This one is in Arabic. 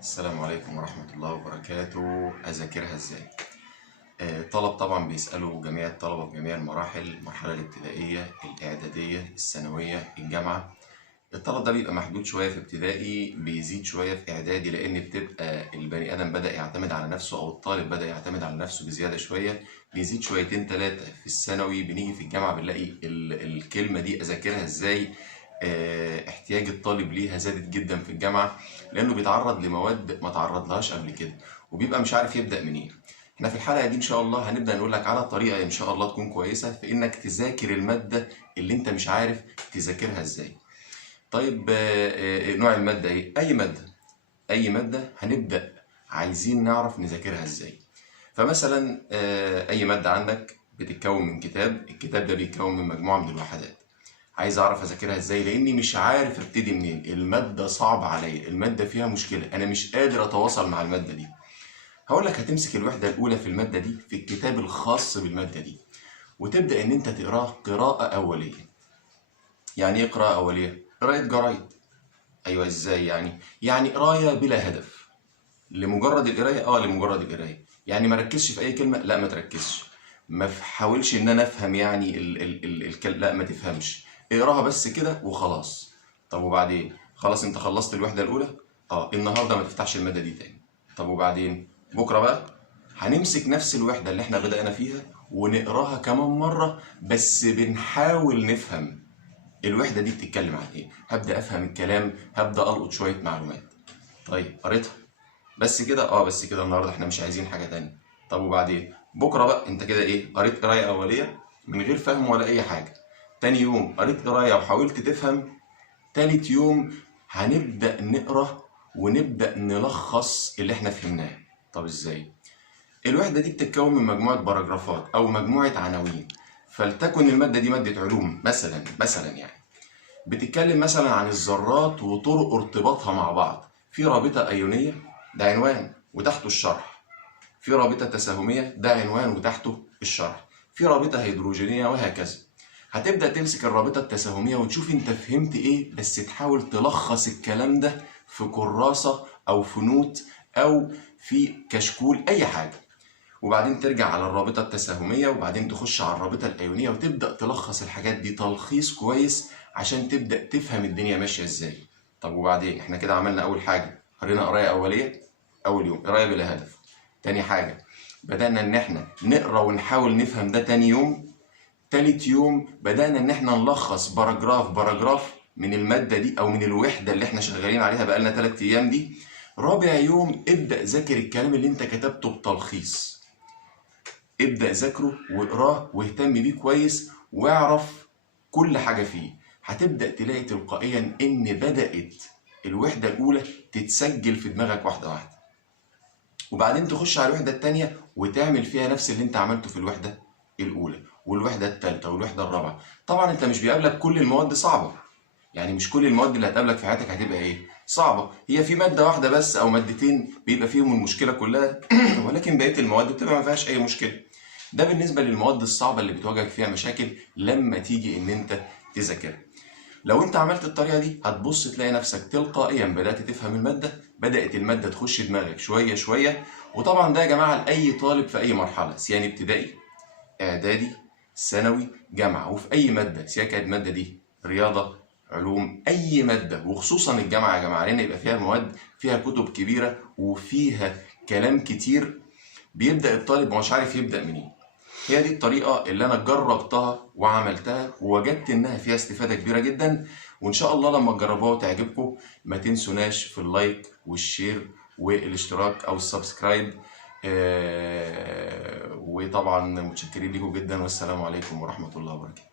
السلام عليكم ورحمة الله وبركاته. أذاكرها إزاي؟ طلب طبعا بيسألوا جميع الطلبة في جميع المراحل، المرحلة الابتدائية، الإعدادية، الثانوية، الجامعة. الطلب ده بيبقى محدود شوية في ابتدائي، بيزيد شوية في إعدادي، لأن بتبقى البني آدم بدأ يعتمد على نفسه، أو الطالب بدأ يعتمد على نفسه بزيادة شوية. بيزيد شويتين تلاتة في الثانوي. بنيجي في الجامعة بنلاقي الكلمة دي أذاكرها إزاي، احتياج الطالب ليها زادت جدا في الجامعة، لأنه بيتعرض لمواد ما تعرضلهاش قبل كده، وبيبقى مش عارف يبدأ منين. احنا في الحلقة دي إن شاء الله هنبدأ نقول لك على طريقة إن شاء الله تكون كويسة في إنك تذاكر المادة اللي أنت مش عارف تذاكرها إزاي. طيب، نوع المادة إيه؟ أي مادة هنبدأ عايزين نعرف نذاكرها إزاي. فمثلا أي مادة عندك بتتكون من كتاب، الكتاب ده بيتكون من مجموعة من الوحدات. عايز اعرف اذاكرها ازاي لاني مش عارف ابتدي منين، الماده صعبه عليا، الماده فيها مشكله، انا مش قادر اتواصل مع الماده دي. هقول لك هتمسك الوحده الاولى في الماده دي في الكتاب الخاص بالماده دي، وتبدا ان انت تقراه قراءه اوليه. يعني ايه قراءه اوليه؟ قراءه جرايد. ايوه، ازاي يعني قرايه بلا هدف، لمجرد القرايه. لمجرد القرايه، يعني ما ركزش في اي كلمه، لا ما تركزش. ما حاولش ان انا افهم يعني لا ما تفهمش، اقراها بس كده وخلاص. طب وبعدين؟ خلاص انت خلصت الوحده الاولى، النهارده ما تفتحش الماده دي تاني. طب وبعدين؟ بكره بقى هنمسك نفس الوحده اللي احنا بدأنا فيها ونقراها كمان مره، بس بنحاول نفهم الوحده دي بتتكلم عن ايه. هبدأ افهم الكلام، هبدأ القط شويه معلومات. طيب قريتها بس كده؟ بس كده النهارده، احنا مش عايزين حاجه تانية. طب وبعدين؟ بكره بقى انت كده ايه؟ قريت قرايه اوليه من غير فهم ولا اي حاجه. تاني يوم قريت قرايه وحاولت تفهم. تالت يوم هنبدا نقرا ونبدا نلخص اللي احنا فهمناه. طب ازاي؟ الوحده دي بتتكون من مجموعه باراجرافات او مجموعه عناوين. فلتكن الماده دي ماده علوم مثلا يعني بتتكلم مثلا عن الذرات وطرق ارتباطها مع بعض. في رابطه ايونيه، ده عنوان وتحته الشرح. في رابطة تساهمية، ده عنوان وتحته الشرح. في رابطة هيدروجينية، وهكذا. هتبدأ تمسك الرابطة التساهمية وتشوف انت فهمت ايه، بس تحاول تلخص الكلام ده في كراسة او في نوت او في كشكول، اي حاجة. وبعدين ترجع على الرابطة التساهمية، وبعدين تخش على الرابطة الأيونية وتبدأ تلخص الحاجات دي تلخيص كويس عشان تبدأ تفهم الدنيا ماشية ازاي. طب وبعدين؟ احنا كده عملنا أول حاجة، قرينا قراية أولية أول يوم، قراية بلا هدف. تاني حاجة، بدأنا إن احنا نقرا ونحاول نفهم، ده تاني يوم. تالت يوم بدأنا إن احنا نلخص باراجراف من المادة دي أو من الوحدة اللي احنا شغالين عليها بقالنا 3 أيام دي. رابع يوم ابدأ ذاكر الكلام اللي انت كتبته بتلخيص. ابدأ ذاكره واقراه واهتم بيه كويس واعرف كل حاجة فيه. هتبدأ تلاقي تلقائيا إن بدأت الوحدة الأولى تتسجل في دماغك واحدة واحدة. وبعدين تخش على الوحدة التانية وتعمل فيها نفس اللي انت عملته في الوحدة الأولى والوحدة التالتة والوحدة الرابعة. طبعا انت مش بيقابلك كل المواد صعبة، يعني مش كل المواد اللي هتقابلك في حياتك هتبقى ايه؟ صعبة. هي في مادة واحدة بس أو مادتين بيبقى فيهم المشكلة كلها ولكن بقية المواد بتبقى ما فيهاش أي مشكلة. ده بالنسبة للمواد الصعبة اللي بتواجهك فيها مشاكل لما تيجي إن أنت تذاكرها. لو انت عملت الطريقه دي هتبص تلاقي نفسك تلقائيا بدات تفهم الماده، بدات الماده تخش دماغك شويه شويه. وطبعا ده يا جماعه لاي طالب في اي مرحله، سواء ابتدائي، اعدادي، ثانوي، جامعه. وفي اي ماده، سواء كانت الماده دي رياضه، علوم، اي ماده، وخصوصا الجامعه يا جماعه، لان يبقى فيها مواد فيها كتب كبيره وفيها كلام كتير، بيبدا الطالب مش عارف يبدا منين. هي دي الطريقة اللي أنا جربتها وعملتها ووجدت إنها فيها استفادة كبيرة جدا. وإن شاء الله لما تجربوها وتعجبكم ما تنسوناش في اللايك والشير والاشتراك أو السبسكرايب. وطبعا متشكرين لكم جدا، والسلام عليكم ورحمة الله وبركاته.